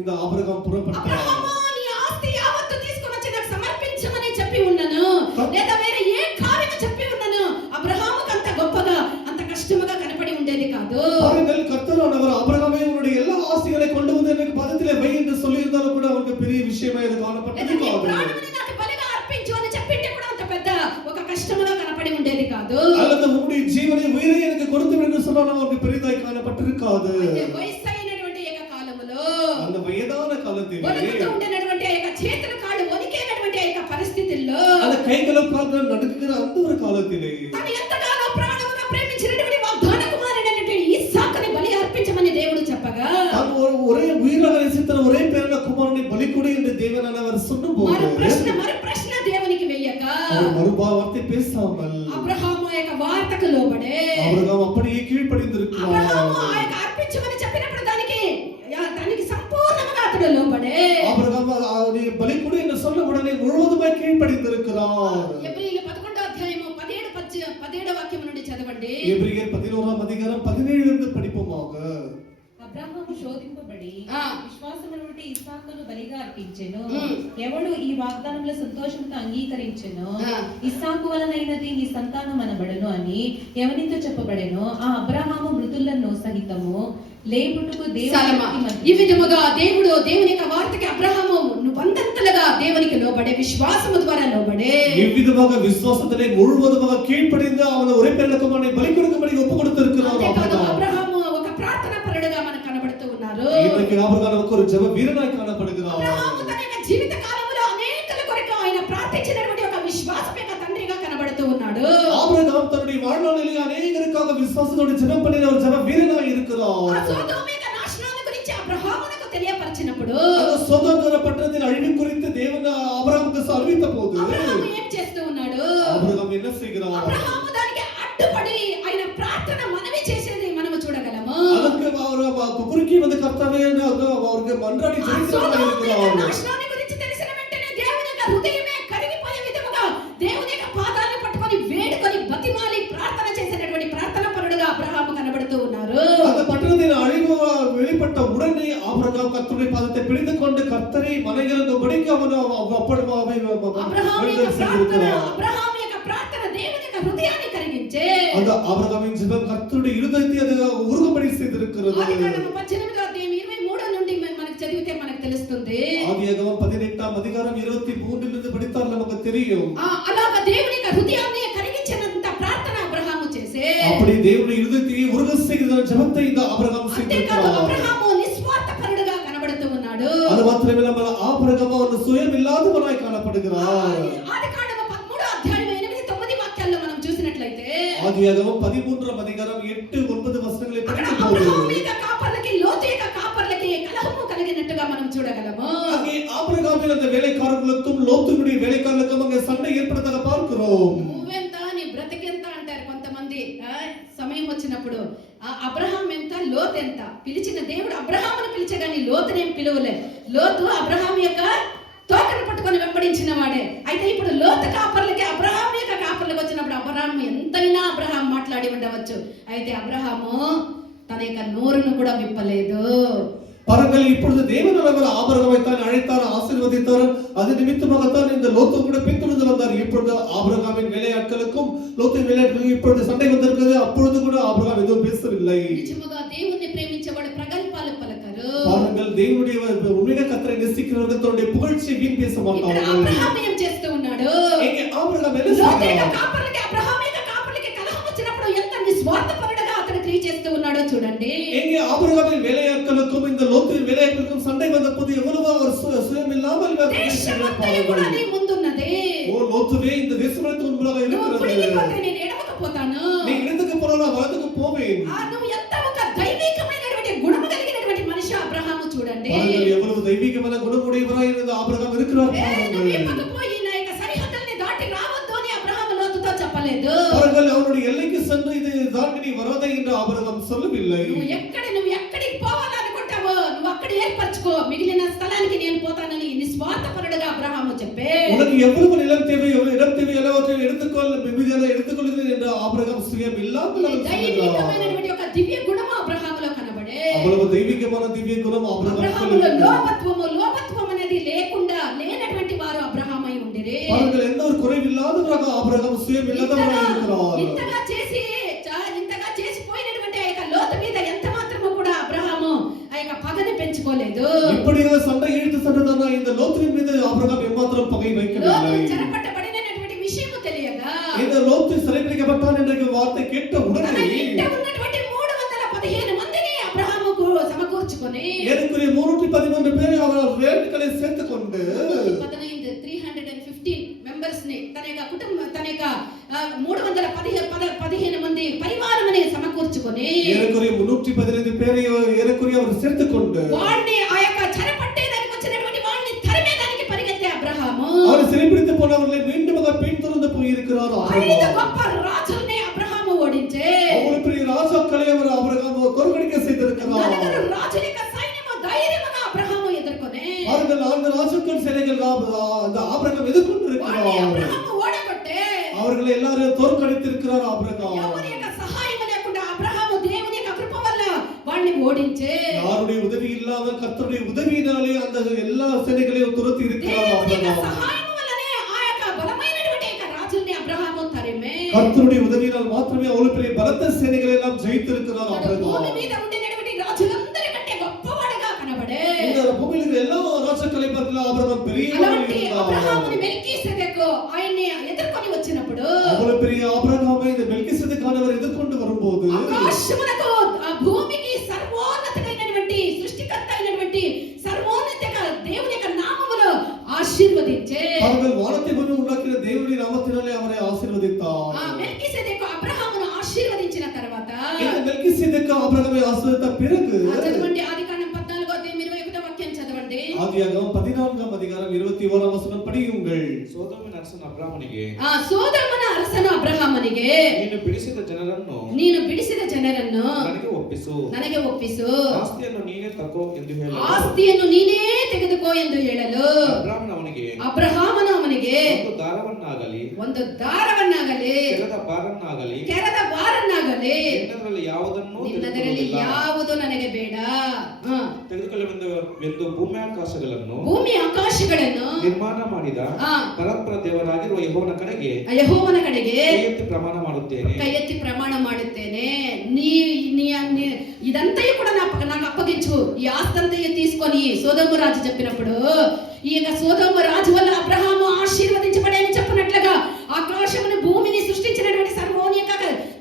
இந்த ஆபிரகாம் புறப்பட்டார். అబ్రహాము నీ ఆస్తి యావత్తు తీసుకొని వచ్చి నాకు సమర్పించమని చెప్పి ఉన్నాను లేదా వేరే ఏ కార్యము చెప్పి ఉన్నాను అబ్రహాముకు అంత గొప్పగా అంత కష్టముగా కనపడి ఉండేది కాదు. பாருங்கள் கர்த்தரானவர் ஆபிரகாமே உன்னுடைய எல்லா ஆஸ்திகளை கொண்டு வந்து எனக்கு பதத்திலே வை என்று சொல்லியிருந்தாலும் கூட அவனுக்கு பெரிய விஷயமா இது காணப்பட்டது లేదా నీ కాదు. ప్రాణముని నాకు బలిగా అర్పించు అని చెప్పింటే కూడా అంత పెద్ద ఒక కష్టముగా కనపడి ఉండేది కాదు. அல்லது உன்னுடைய ஜீவனை உயிரை எனக்கு கொடுத்து என்று சொன்னால் அவனுக்கு பெரிதாய் காணப்பட்டிருக்காது. అయితే వయసు అయినటువంటి ఏక కాలములో அந்த வயதான காலத்திலே వణుకుతూ ఉండేటువంటి ఆ యొక్క చేతులు కాళ్ళు వణికేటటువంటి ఆ యొక్క పరిస్థితుల్లో அந்த கைகளும் கால்களும் நடுக்குகிற அந்த ஒரு காலத்திலே తను ఎంతగానో ప్రాణముగా ప్రేమించినటువంటి వాగ్దాన కుమారుడైనటువంటి ఇస్సాకుని బలి అర్పించమని దేవుడు చెప్పగా தான் ஒரே உயிராக நேசித்த ஒரே பேரான குமாரனை பலி கொடு என்று தேவனானவர் சொன்னபோது మరు ప్రశ్న దేవునికి వెయ్యక அவர் மறுபாவத்தை பேசாமல் అబ్రహాము ఆ యొక్క వార్తకు లోబడే ஆபிரகாம் அப்படியே கீழ்ப்படிந்திருக்கிறார். అబ్రహాము ఆ యొక్క అర్పించమని చెప్పినప్పుడు దానికి సంపూర్ణంగా అతడు లోబడే ஆபிரகாம் நீ பலி கொடு என்று சொன்ன உடனே முழுவதுமாய் கீழ்ப்படிந்திருக்கிறார். ఎబ్రీయుల 11వ అధ్యాయము 17వ వాక్యం నుండి చదవండి. எபிரெயர் 11ஆம் அதிகாரம் 17 இருந்து படிப்போமாக. అబ్రహాము శోధింపబడి ఆ. విశ్వాసమును బట్టి ఇస్సాకును బలిగా అర్పించెను. ఉమ్. ఎవడు ఈ వాగ్దానంలో సంతోషంతో అంగీకరించెను ఆ. ఇస్సాకు వలనైనది నీ సంతానం అనబడును అని ఎవనితో చెప్పబడెను. ఆ అబ్రహాము మృతులను సహితము లేపుటకు సలమా. దేవుని ఈ విధముగా దేవుని యొక్క వార్తకి అబ్రహాము వందంతలుగా దేవునికి లోబడే విశ్వాసము ద్వారా లోబడే இவ்விதமாக விசுவாசத்திலே முழுவதுமாக கீழ்ப்படிந்து அவன் ஒரே பேரான குமாரனை பலி கொடுக்கும்படி ஒப்பு கொடுத்திருக்கிறார் అంతేకాదు ஆபிரகாம். అబ్రహాము ఒక ప్రార్థన పరుడుగా మనకు కనబడుతూ ఉన్నారు. இன்றைக்கு ஆபிரகாமுக்கு ஒரு ஜெப வீரனாய் காணப்படுகிறார். అబ్రహాము తన యొక్క జీవిత కాలంలో అనేకుల కొరకు ఆయన ప్రార్థించినటువంటి ఒక విశ్వాసం యొక్క తండ్రిగా కనబడుతూ ఉన్నాడు. ஆபிரகாம் தன்னுடைய வாழ்நாளிலே அநேகருக்காக விசுவாசத்தோடு ஜெபம் பண்ணின ஒரு ஜெப வீரனாய் ఆ இருக்கிறார். సొదొమ యొక్క నాశనాన్ని గురించి అబ్రహామునకు తెలియపరిచినప్పుడు அந்த சோதோம பட்டணத்தின் அழிவு குறித்து தேவன் ஆபிரகாமுக்கு அறிவித்த போது అబ్రహాము ఏం చేస్తూ ఉన్నాడు? ஆபிரகாம் என்ன செய்கிறார்? అబ్రహాము దానికి అడ్డుపడి ఆయన ప్రార్థన మనవి చేసేది మనము చూడగలము. அதற்கு அவர் குறுக்கி வந்து கர்த்தாவே அவருக்கு மன்றாடி ఆ ஜெபிக்கிறவராய் సొదొమ యొక్క இருக்கிறார். నాశనాన్ని గురించి తెలిసిన వెంటనే దేవుని యొక్క హృదయమే కరిగిపోయే విధముగా దేవుని యొక్క పాదాలను పట్టుకొని వేడుకొని బతిమాలి ప్రార్థన చేసేటటువంటి ప్రార్థన పరుడుగా అబ్రహాము కనబడుతూ ఉన్నారు. அந்த பட்டணத்தின் அழிவு வெளிப்பட்ட உடனே ஆபிரகாம் கர்த்தருடைய பாதத்தை பிடித்துக் கொண்டு கர்த்தரை மனையிலிருந்தபடிக்கு அவன் அப்படமாவே అబ్రహాము యొక్క ప్రార్థన దేవుని యొక్క హృదయాన్ని కరిగించే அந்த ஆபிரகாமின் ஜெபம் கர்த்தருடைய இருதயத்தை அது உருகும்படி செய்திருக்கிறது. ఆదికాండము 18వ అధ్యాయం 23 నుండి మనకు చదివితే మనకు తెలుస్తుంది. ஆதியாகமம் 18ஆம் அதிகாரம் 23 இலிருந்து படித்தால் நமக்கு தெரியும். అలాగా దేవుని యొక్క హృదయాన్ని కరిగించినంత ప్రార్థన అబ్రహాము చేసే அப்படி தேவனுடைய இருதயத்தை உருக செய்கிற ஜெபத்தை இந்த ஆபிரகாம் అంతేకాదు செய்திருக்கிறார். అబ్రహాము నిస్వార్థపరుడుగా కనబడుతూ ఉన్నాడు. அது மாத்திரமில்லாமல் ஆபிரகாம் ஒரு சுயம் இல்லாதவனாய் காணப்படுகிறார். ఆదికాండము 13వ అధ్యాయం 8-9 వాక్యాల్లో మనం చూసినట్లయితే ஆதியாகமம் 13ஆம் அதிகாரம் 8-9 வசனங்களை అక్కడ படிக்கும்போது అబ్రహాము యొక్క కాపర్లకి లోతు యొక్క కాపర్లకి కలహము కలిగినట్టుగా మనం చూడగలము. அங்கே ஆபிரகாமின் அந்த வேலைக்காரர்களுக்கும் லோத்துனுடைய வேலைக்காரர்களுக்கும் அங்கே சண்டை ஏற்பட்டதாக பார்க்கிறோம். నువ్వెంత నీ బ్రతికెంత అంటారు కొంతమంది. సమయం వచ్చినప్పుడు అబ్రహాం ఎంత లోతు ఎంత పిలిచిన దేవుడు అబ్రహామును పిలిచగాని లోతునేం పిలువలే. లోతు అబ్రహాం యొక్క తోకను పట్టుకొని వెంబడించిన వాడే. అయితే ఇప్పుడు లోతు కాపర్లకి అబ్రహాం యొక్క కాపర్లకు వచ్చినప్పుడు అబ్రహాం ఎంతైనా అబ్రహాం మాట్లాడి ఉండవచ్చు. అయితే అబ్రహాము తన యొక్క నోరును కూడా విప్పలేదు. பாருங்கள், இப்பொழுது தேவன் அவர் ஆபிரகாமை தான் அழைத்தார், ஆசீர்வதித்தார். அது நிமித்தமாகத்தான் இந்த லோத்து கூட பின்தொடர்ந்து வந்தார். இப்பொழுது ஆபிரகாமின் வேலையாட்களுக்கும் லோத்தின் வேலையாட்களுக்கும் இப்பொழுது சண்டை வந்திருக்கிறது. அப்பொழுது கூட ஆபிரகாம் எதுவும் பேசவில்லை. నిజముగా దేవుణ్ణి ప్రేమించేవాడు ప్రగల్భాలు పలకరు. பாருங்கள், தேவனுடைய உண்மையாக கர்த்தரை நேசிக்கிறவர்கள் தன்னுடைய புகழ்ச்சியை வீண் பேச ఇక్కడ மாட்டார்கள். అబ్రహాము ఏం చేస్తూ ఉన్నాడు? இங்கே ஆபிரகாம் என்ன లోతు యొక్క செய்கிறார்? కాపరులకి, అబ్రహాము యొక్క కాపరులకి కలహం వచ్చినప్పుడు ఎంత నిస్వార్థపరుడుగా అతను క్రియ చేస్తూ ఉన్నాడో చూడండి. இங்கே ஆபிரகாமின் வேலையாட்களுக்கும் இந்த லோத்தின் வேலையாட்களுக்கும் சண்டை வந்தபோது எவ்வளவு அவர் சுயம் இல்லாமல் దేశమంతయు కూడా నీ ముందున్నది. ஓ லோத்துவே, இந்த தேசமனைத்து முன்பாக నువ్వు இருக்கிறது. కుడికి నేను ఎడమకపోతాను. நீ இடத்துக்கு போனா வலதுக்கு போவேன். నువ్వు ఎంత ఒక దైవికమైనటువంటి గుణము కలిగినటువంటి మనిషి అబ్రహాము చూడండి. பாருங்கள், எவ்வளவு தெய்வீகமான குணமுடையவராய் இருந்த ஆபிரகாம் இருக்கிறார். నువ్వు ఈ పక్క పోయి నా యొక్క సరిహద్దుల్ని దాటి రావద్దు అని అబ్రహాము లోతుతో చెప్పలేదు. பாருங்கள், அவருடைய எல்லைக்கு சென்று இது தாண்டி நீ வராதே என்று ஆபிரகாம் சொல்லவில்லை. నువ్వు ఎక్కడికి పోవాలనుకుంటావో నువ్వు అక్కడ ఏర్పరచుకో, మిగిలిన స్థలానికి నేను పోతానని నిస్వార్థపరుడుగా అబ్రహాము చెప్పే. உனக்கு எவ்வளவு நிலம் தேவை, எவ்வளவு இடம் தேவை, எல்லாவற்றையும் எடுத்துக்கொள், மீதியாக எடுத்துக்கொள்கிறேன் என்று ஆபிரகாம் சுயம் இல்லாமல் அவர் சொல்கிறார். దైవికమైనటువంటి ఒక దివ్య గుణము అబ్రహాములో కనబడే. அவ்வளவு தெய்வீகமான திவ்ய குணம் అబ్రహాములో ஆபிரகாமுக்கு లోపత్వం అనేది లేనటువంటి వారు అబ్రహామై ఉండిరి. பாருங்கள், எந்த ஒரு குறைவில்லாதவராக ஆபிரகாம் சுயம் இல்லாதவராக இருக்கிறார். ఇంతగా చేసిపోయినటువంటి ఆ యొక్క లోతు మీద ఎంత మాత్రము కూడా అబ్రహాము ఆ యొక్క పగని పెంచుకోలేదు. இப்படியாக சண்டை இழுத்து சென்றதான இந்த லோத்துவின் மீது ஆபிரகாம் எம்மாத்திரம் பகை లోతు வைக்கவில்லை. చెరపట్టబడినటువంటి విషయము తెలియగా இந்த லோத்து சிறைப்பிடிக்கப்பட்டான் என்ற வார்த்தை கேட்ட తన உடனே ఇంట ఉన్నటువంటి 315 మందిని అబ్రహాముకు సమకూర్చుకొని ஏறக்குறைய 311 பேரை அவர் வேட்களை சேர்த்துக் கொண்டு 315 మెంబర్స్ ని తన యొక్క కుటుంబం, తన యొక్క 315 మంది పరివారముని సమకూర్చుకొని ஏறக்குறைய 315 பேரை ஏறக்குறைய அவர் சேர்த்துக் கொண்டு వాడిని ఆ యొక్క చెరపట్టేదానికి వచ్చినటువంటి వాడిని తరిమేదానికి పరిగెత్తే అబ్రహాము அவர் சிறைப்பிடித்து போனவர்களை மீண்டும் பின்தொடர்ந்து போயிருக்கிறார். 5 గొప్ప రాజుల్ని అబ్రహాము ఓడించే. அவ்வளவு பெரிய ராஜாக்களை அவர் ஆபிரகாம் தோற்கடிக்க செய்திருக்கிறார். 4 రాజుల యొక్క సైన్యము ధైర్యముగా అబ్రహాము ఎదుర్కొనే. அவர்கள் 4 ராஜாக்கள் சேனைகள் அந்த ஆபிரகாம் எதிர்கொண்டிருக்கிறார். అబ్రహాము ఓడగొట్టే. அவர்களை எல்லாரும் தோற்கடித்திருக்கிறார் ஆபிரகாம். ఎవరి యొక్క సహాయం లేకుండా అబ్రహాము దేవుని యొక్క కృప వల్ల వాడిని ఓడించే. யாருடைய உதவி இல்லாமல் கர்த்தருடைய உதவியினாலே அந்த எல்லா சேனைகளையும் துரத்தி இருக்கிறார் దేవుని యొక్క ஆபிரகாம். సహాయం వల్లనే ఆ యొక్క బలమైనటువంటి యొక్క రాజుల్ని అబ్రహాము తరిమే. கர்த்தருடைய உதவியினால் மாத்திரமே அவ்வளவு பெரிய பலத்த சேனைகளை எல்லாம் ஜெயித்திருக்கிறார் వాడు భూమి ஆபிரகாம். మీద ఉండినటువంటి రాజులందరికంటే గొప్పవాడుగా కనబడే. இந்த பூமியில் இருக்கிற எல்லா ராஜாக்களை பார்க்கலாம் ஆபிரகாம் பெரியவனாக అలాంటి இருந்தார். అబ్రహాముని మెల్కీసెదెకు ఆయన్ని ఎదుర్కొని వచ్చినప్పుడు அவ்வளவு பெரிய ஆபிரகாமை இந்த மெல்கிசேதேக்கானவர் எதிர்கொண்டு வரும்போது ఆకాశమునకు ఆ భూమికి సర్వోన్నతమైనటువంటి సృష్టికర్త అయినటువంటి సర్వోన్నత దేవుని యొక్క నామములో ఆశీర్వదించే. அவர்கள் வானத்தை பூமி உண்டாக்கின தேவனுடைய நாமத்தினாலே அவரை ஆசீர்வதித்தார். ఆ మెల్కీసెదెకు అబ్రహామును ఆశీర్వదించిన తర్వాత இந்த மெல்கிசேதேக்கு ஆபிரகாமை ஆசீர்வதித்த பிறகு చదవండి ఆదికాండం 14వ అధ్యాయం 21వ వాక్యం చదవండి. ஆதியாகமம் 14ஆம் அதிகாரம் 21ஆம் வசனம் படியுங்கள். ಸೋದೋಮಿನ ಅರಸನ ಅಬ್ರಾಮನಿಗೆ ಆ ಸೋದೋಮನ ಅರಸನು ಅಬ್ರಹಾಮನಿಗೆ ನೀನು ಬಿಡಿಸಿದ ಜನರನ್ನು ನನಗೆ ಒಪ್ಪಿಸು ಆಸ್ತಿಯನ್ನು ನೀನೇ ತಗೋ ಎಂದು ಹೇಳಲು ಆಸ್ತಿಯನ್ನು ನೀನೇ ತೆಗೆದುಕೋ ಎಂದು ಹೇಳಲು ಅಬ್ರಾಮನು ಅವನಿಗೆ ಒಂದು ದಾರವನ್ನಾಗಲಿ ಕೆರದ ಬಾರನ್ನಾಗಲಿ ನಿನ್ನದರಲ್ಲಿ ಯಾವುದು ನನಗೆ ಬೇಡ ತೆಗೆದುಕೊಳ್ಳುವೆಂದು ಭೂಮಿ ಆಕಾಶಗಳನ್ನು ನಿರ್ಮಾಣ ಮಾಡಿದ ಪರಸ್ಪರ ದೇವರಾಗಿರುವ ಯೆಹೋವನ ಕಡೆಗೆ ಕೈ ಎತ್ತಿ ಪ್ರಮಾಣ ಮಾಡುತ್ತೇನೆ. ఇదంతయు కూడా నాకు అప్పగించు, ఈ ఆస్తంతయు తీసుకొని సోదోము రాజు చెప్పినప్పుడు ఈ యొక్క సోదోము రాజు వల్ల అబ్రహాము ఆశీర్వదించబడే అని చెప్పినట్లుగా ఆకాశమును భూమిని సృష్టించినటువంటి సర్వోని యొక్క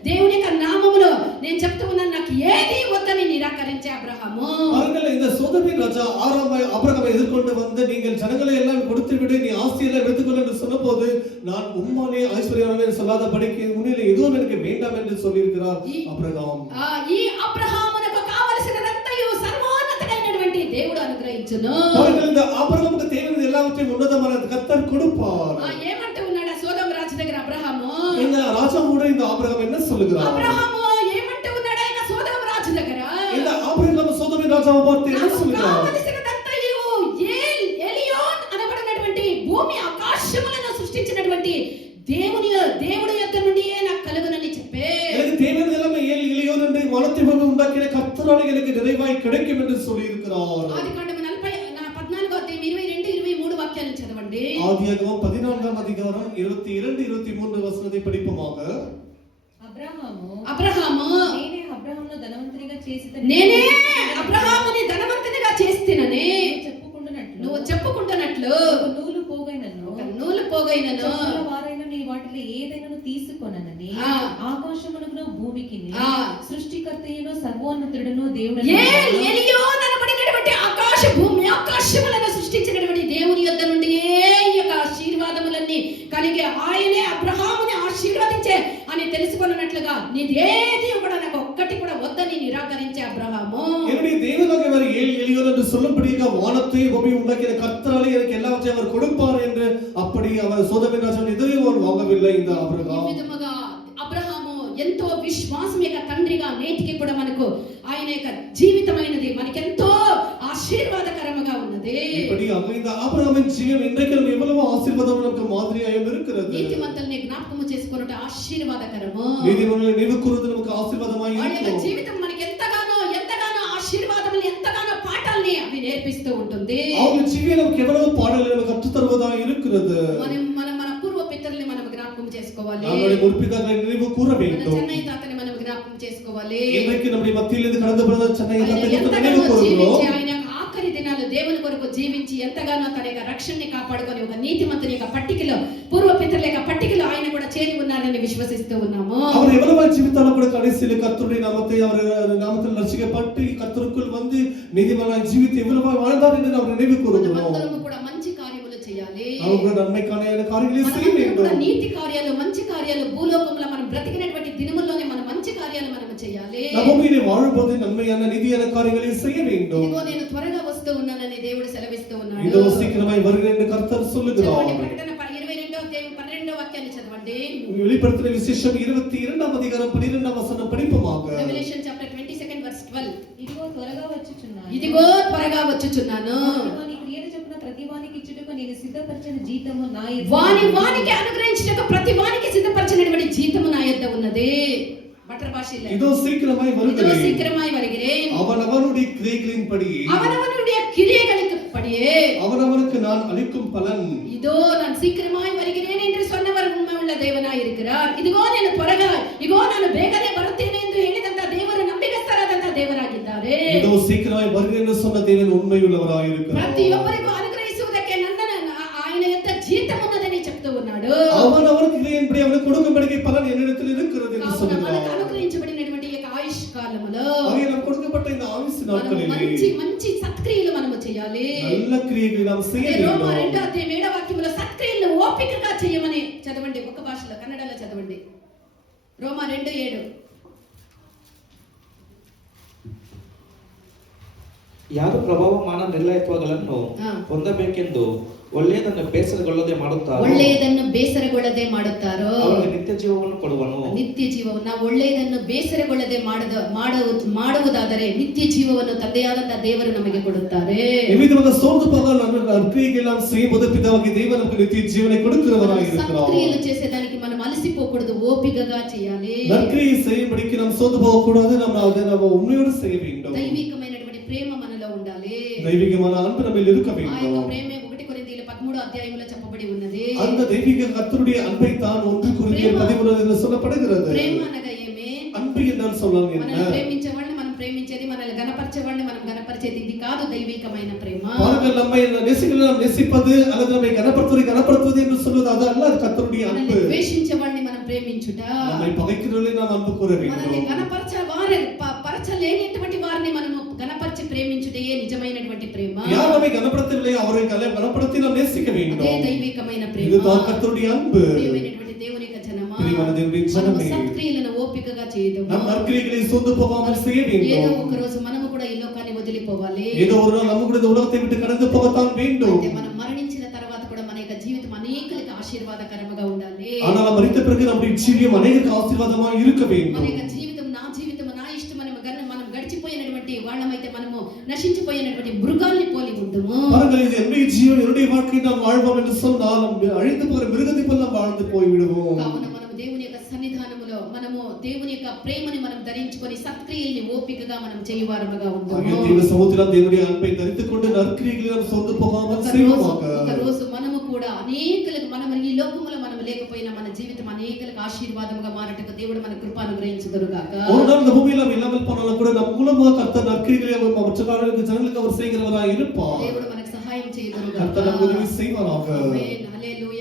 దేవుని యొక్క నామములో నేను చెప్తూ ఉన్నాను, నాకు ఏది వద్దని నిరాకరించే అబ్రహాము. இந்த சோதோமின் ராஜா ஆபிரகாமை எதிர்கொண்டு வந்து நீங்கள் ஜனங்களை எல்லாம் கொடுத்து விடு, நீ ஆஸ்தியெல்லாம் எடுத்துக்கொள் என்று சொன்னபோது நான் உம்மானே ஐஸ்வர்யவான் சொல்லாதபடிக்கு உன்னிலே எதுவும் எனக்கு வேண்டாம் என்று சொல்லியிருக்கிறார் ஆபிரகாம். ఈ అబ్రహామునకు కావలసినదంతయు సర్వోన్నతమైనటువంటి దేవుడు అనుగ్రహించును. இந்த ஆபிரகாமுக்கு தேவையான எல்லாவற்றையும் உன்னதமான கர்த்தர் கொடுப்பார். ఏమంటూ ఉన్నాడు సోదోము రాజు దగ్గర అబ్రహాము? இந்த ராஜா கூட இந்த ஆபிரகாம் என்ன சொல்லுகிறார்? అబ్రహాము ఏమంటూ ఉన్నాడు ఇక సోదోము రాజు దగ్గర? இந்த ஆபிரகாம் సోదోమిన్ రాజాவை பார்த்து என்ன சொல்லுகிறார்? కావలసినదంతయు ఎలియోన్ అనబడినటువంటి భూమి ఆకాశములను సృష్టించినటువంటి దేవుడి యొక్క నుండియే నాకు కలుగునని చెప్పే. எனக்கு தேவையான எல்லாமே எலியோன் என்று வானத்தை பூமி உண்டாக்கின கர்த்தரால் எனக்கு நிறைவாய் கிடைக்கும் என்று சொல்லி இருக்கிறார். ఆదికాండము 14వ అధ్యాయం 22 23 వాక్యాలను చదవండి. ஆதியாகமம் 14ஆம் அதிகாரம் 22 23 వచనాన్ని படிப்போமாக. అబ్రహాము నేనే అబ్రహామును ధనవంతునిగా నేనే అబ్రహాముని ధనవంతునిగా చేస్తునని చెప్పుకుంటున్నట్లు చెప్పుకుంటున్నట్లు నూలు పోగైనను వారైన నీ వాటిలో ఏదైనా తీసుకొనని ఆకాశమును భూమికి సృష్టికర్తయును సర్వోన్నతుడును దేవుడు అనబడినటువంటి ఆకాశ భూమి ఆకాశములను సృష్టించినటువంటి దేవుని యొద్ద నుండి ఈ యొక్క ఆశీర్వాదములన్నీ కలిగే ఆయనే అబ్రహాముని ఆశీర్వదించే అని తెలుసుకున్నట్లుగా నీదేది కూడా నాకు ఒక్కటి కూడా వద్దని నిరాకరించే అబ్రహాము. என்னுடைய தேவனாக அவர் எளியோர் என்று சொல்லும்படியாக வானத்தையும் பூமியும் உண்டாக்கின கர்த்தராலே எனக்கு எல்லாவற்றையும் அவர் கொடுப்பார் என்று அப்படி அவர் சோதோமின் ராஜாவின் எதையும் அவர் வாங்கவில்லை இந்த அப்ரஹாம். ఈ విధముగా అబ్రహాము ఎంతో విశ్వాసం యొక్క తండ్రిగా నేటికి కూడా మనకు ఆయన యొక్క జీవితమైనది మనకెంతో ఆశీర్వాదకరముగా ఉన్నది. இப்படியாக இந்த ஆபிரகாமின் ஜீவன் இன்றைக்கு நம்ம எவ்வளவு ஆசீர்வாதம் நமக்கு மாதிரியாக இருக்கிறது. నీతిమంతుల్ని జ్ఞాపకము చేసుకొనుట ఆశీర్వాదకరము. నీతిమంతుల్ని నిలుపుకొనుట நமக்கு ఆశీర్వాదമായി వాళ్ళ இருக்கும். జీవితం మనకి ఎంతగానో ఆశీర్వాదములు ఎంతగానో పాఠాల్ని అవి నేర్పిస్తూ ఉంటుంది. அவங்க ஜீவன் நமக்கு எவ்வளவு பாடங்களை நமக்கு கற்றுத் தருவதாக இருக்கிறது. మన పూర్వ పితరుల్ని మనం జ్ఞాపకం చేసుకోవాలి. நம்முடைய முற்பிதாக்களை நினைவு கூற வேண்டும். చెన్నై తాతని మనం జ్ఞాపకం చేసుకోవాలి. இன்றைக்கு நம்முடைய மத்தியிலிருந்து கடந்து போன చెన్నై తాతని நினைவு கூறுகிறோம். ఆయన ఆఖరి దినాలు దేవుని కొరకు జీవించి ఎంతగానో తన యొక్క రక్షణని కాపాడుకొని ఒక నీతిమంతుని యొక్క పట్టికలో పూర్వ పితరుల యొక్క పట్టికలో ఆయన కూడా చేరి ఉన్నారని విశ్వసిస్తూ ఉన్నాము. அவர் எவ்வளவு ஜீவித்தாலும் கூட கடைசியில் கர்த்தருடைய நாமத்தை அவர் நாமத்தில் ரட்சிக்கப்பட்டு கர்த்தருக்குள் வந்து நீதிமானாய் ஜீவித்து எவ்வளவு வாழ்ந்தார் என்று நாம் நினைவு கூறுகிறோம். మనమందరము కూడా మంచి కార్యములు చేయాలి. நாம் கூட நன்மைக்கான காரியங்களை செய்ய வேண்டும். నీతి కార్యాలు మంచి కార్యాలు భూలోకంలో మనం బ్రతికినటువంటి దినముల్లోనే మనం మంచి కార్యాలు మనం చేయాలి. நாம் பூமியிலே வாழும்போது நன்மையான நீதியான காரியங்களை செய்ய வேண்டும். ఇదిగో నేను త్వరగా వస్తూ ఉన్నానని దేవుడు సెలవిస్తూ ఉన్నాడు. இதோ சீக்கிரமாய் வருகிறேன் என்று கர்த்தர் சொல்லுகிறார். ప్రకటన 22వ అధ్యాయం 12వ వాక్యాన్ని చదవండి. வெளிப்படுத்தின விசேஷம் 22ஆம் அதிகாரம் 12ஆம் வசனம் படிப்போமாக. Revelation chapter 22 verse 12. ఇదిగో త్వరగా వచ్చుచున్నాను. ఇదిగో త్వరగా వచ్చుచున్నాను. వాని క్రియలు చొప్పున ప్రతి వానికి ఇచ్చుటకు నేను సిద్ధపరిచిన జీతము నా యొద్ద వానికి అనుగ్రహించుటకు ప్రతి వానికి సిద్ధపరిచినటువంటి జీతము నా యొద్ద ఉన్నది. மற்ற பாஷையில இதோ சீக்கிரமாய் வருகிறேன். இதோ சீக்கிரமாய் வருகிறேன். அவனவனுடைய கிரியைகளின்படி அவனவனுடைய கிரியைகளுக்குப்படியே அவனவனுக்கு நான் அளிக்கும் பலன். இதோ நான் சீக்கிரமாய் வருகிறேன் என்று சொன்னவர் உண்மையுள்ள தேவனாய் இருக்கிறார். ఇదిగో నేను త్వరగా ఇదిగో ನಾನು ಬೇಗನೆ ಬರುತ್ತೇನೆ ಎಂದು ಹೇಳಿದಂತ ದೇವರು ನಂಬಿಗಸ್ತರಾದಂತ ದೇವರಾಗಿದ್ದಾರೆ. இதோ சீக்கிரமாய் வருகிறேன் என்று சொன்ன தேவன் உண்மையுள்ளவராய் இருக்கிறார். ప్రతియొక్కరిಗೂ అనుగ్రహించుటకే ఆయన యొక్క జీతం ఉన్నదని చెప్తూ ఉన్నాడు. அவனவனுக்கு கிரியையின்படி அவனுக்கு கொடுக்கும்படிக்கு பலன் என்னிடத்தில் இருக்கிறது என்று சொல்கிறார். మనకు అనుగ్రహించబడినటువంటి ఈ ఆయుష్ కాలములో நமக்கு கொடுக்கப்பட்ட இந்த ஆயுசு நாட்களில் మంచి సత్క్రియలు మనము చేయాలి. நல்ல క్రియలు நாம் செய்ய வேண்டும். రోమా 2:7 వాక్యములో సత్క్రియలను ఓపికగా చేయమని చదవండి. ఒక భాషలో కన్నడలో చదవండి. రోమా 2:7. ಯಾರು ಪ್ರಭಾವಮಾನ ನಿರ್ಲಯತ್ವಗಳನ್ನು ಹೊಂದಬೇಕೆಂದು ಒಳ್ಳೆಯದನ್ನು ಬೇಸರಗೊಳ್ಳದೆ ಮಾಡುತ್ತಾರೋ ಅವರಿಗೆ ನಿತ್ಯ ಜೀವವನ್ನು ಕೊಡುವನು. ನಿತ್ಯ ಜೀವವನ್ನು ನಾವು ಒಳ್ಳೆಯದನ್ನು ಬೇಸರಗೊಳ್ಳದೆ ಮಾಡುವುದಾದರೆ ನಿತ್ಯ ಜೀವವನ್ನು ತಂದೆಯಾದಂತ ದೇವರು ನಮಗೆ ಕೊಡುತ್ತಾರೆ. நிமித்தமாக சோர்ந்து போகாமல் நற்கிரியைகள் நாம் செய்யும்போது பிதாவாகிய தேவன் நமக்கு நித்திய ஜீவனை கொடுக்கிறவராய் இருக்கிறார். సత్క్రియలు చేసేదానికి మనం అలసిపోకూడదు, ఓపికగా చేయాలి. நற்கிரியை செய்யும்படிக்கு நாம் சோர்ந்து போகக்கூடாது. நாம் உண்மையோடு செய்ய வேண்டும். దైవికమైనటువంటి ప్రేమ మనలో ఉండాలి. దైవికమైన అன்பు நம்மில் இருக்க ఆ வேண்டும். యొక్క ప్రేమే 1 కొరింథీయుల 13వ అధ్యాయములో చెప్పబడి ఉన్నది. அந்த தெய்வீக கர்த்தருடைய அன்பை தான் 1 கொரிந்தியர் 13 சொல்லப்படுகிறது. ప్రేమ అనగా ఏమే? அன்பு என்றால் சொல்லலாம் என்ன? మనం ప్రేమించేవాళ్ళని మనం ప్రేమించేది, మనల్ని గణపరిచేవాళ్ళని మనం గణపరిచేది, ఇది కాదు దైవికమైన ప్రేమ. பாருங்கள், நம்மை நேசிக்கிறவரை நாம் நேசிப்பது அல்லது நம்மை கனப்படுத்துவது என்று சொல்வது அது அல்ல. அது கர்த்தருடைய அன்பு. మనల్ని ద్వేషించేవాళ్ళని మనం ప్రేమించుట, நம்மை పగైக்கிறவர்களை நாம் అன்பు కూర మనల్ని வேண்டும். పరచలేనిటువంటి వారిని మనము గణపరిచి ప్రేమించుటయే నిజమైనటువంటి ప్రేమ. யார் நம்மை கனப்படுத்தவில்லை அவரை கனப்படுத்தி நாம் நேசிக்க வேண்டும். అదే దైవికమైన ప్రేమ. இதுதான் கர்த்தருடைய அன்பு. ప్రియమైనటువంటి దేవుని యొక్క జనమా, பிரியமான தேவனுடைய ஜனமே, సత్క్రియలను ఓపికగా చేయడం, நாம் நற்கிரியைகளை சோர்ந்து போகாமல் செய்ய ఏదో வேண்டும். ఒక రోజు మనము కూడా ఈ లోకాన్ని వదిలిపోవాలి. ஏதோ ஒரு நாள் நம்ம கூட இந்த உலகத்தை விட்டு கடந்து போகத்தான் வேண்டும். అయితే మనం మరణించిన తర్వాత కూడా మన యొక్క జీవితం అనేకులకు ఆశీర్వాదకరంగా ఉండాలి. ஆனால் நாம் மரித்த பிறகு நம்முடைய ஜீவியம் அநேகருக்கு ஆசீர்வாதமாக இருக்க మన வேண்டும். యొక్క జీవితం నా ఇష్టం మనం గడిచిపోయినటువంటి వాళ్ళమైతే మనము నశించిపోయినటువంటి మృగాల్ని పోలి ఉండుము. பாருங்கள், இது என்னுடைய ஜீவன் என்னுடைய வாழ்க்கை நாம் வாழ்வோம் என்று சொன்னால் அழிந்து போகிற மிருகத்தை போல நாம் வாழ்ந்து போய்விடுவோம். కావున మనం దేవుని యొక్క సన్నిధానములో మనము దేవుని యొక్క ప్రేమని మనం ధరించుకొని సత్క్రియల్ని ఓపికగా మనం చేయవారముగా ஆகிய ఉందాము. தேவ சமூகத்தில் தேவனுடைய அன்பை தரித்துக் கொண்டு நற்கிரிகளை நாம் சொந்து போகாமல் செய்வோமாக. ఒక రోజు మనము కూడా అనేకులకు మనం ఈ లోకములో మనం లేకపోయినా మన జీవితం అనేకులకు ఆశీర్వాదముగా మారటకు దేవుడు మన కృప అనుగ్రహించుదురుగాక. ஒரு நாள் இந்த பூமியில நாம் இல்லாமல் போனாலும் கூட நம் மூலமாக கர்த்தர் நற்கிரிகளை அவர் மற்ற காலங்களுக்கு ஜனங்களுக்கு அவர் செய்கிறவராய் இருப்பார். దేవుడు మనకు సహాయం చేయుదురుగాక. கர்த்தர் நமக்கு உதவி செய்வாராக. ఆమేన్. హల్లెలూయా.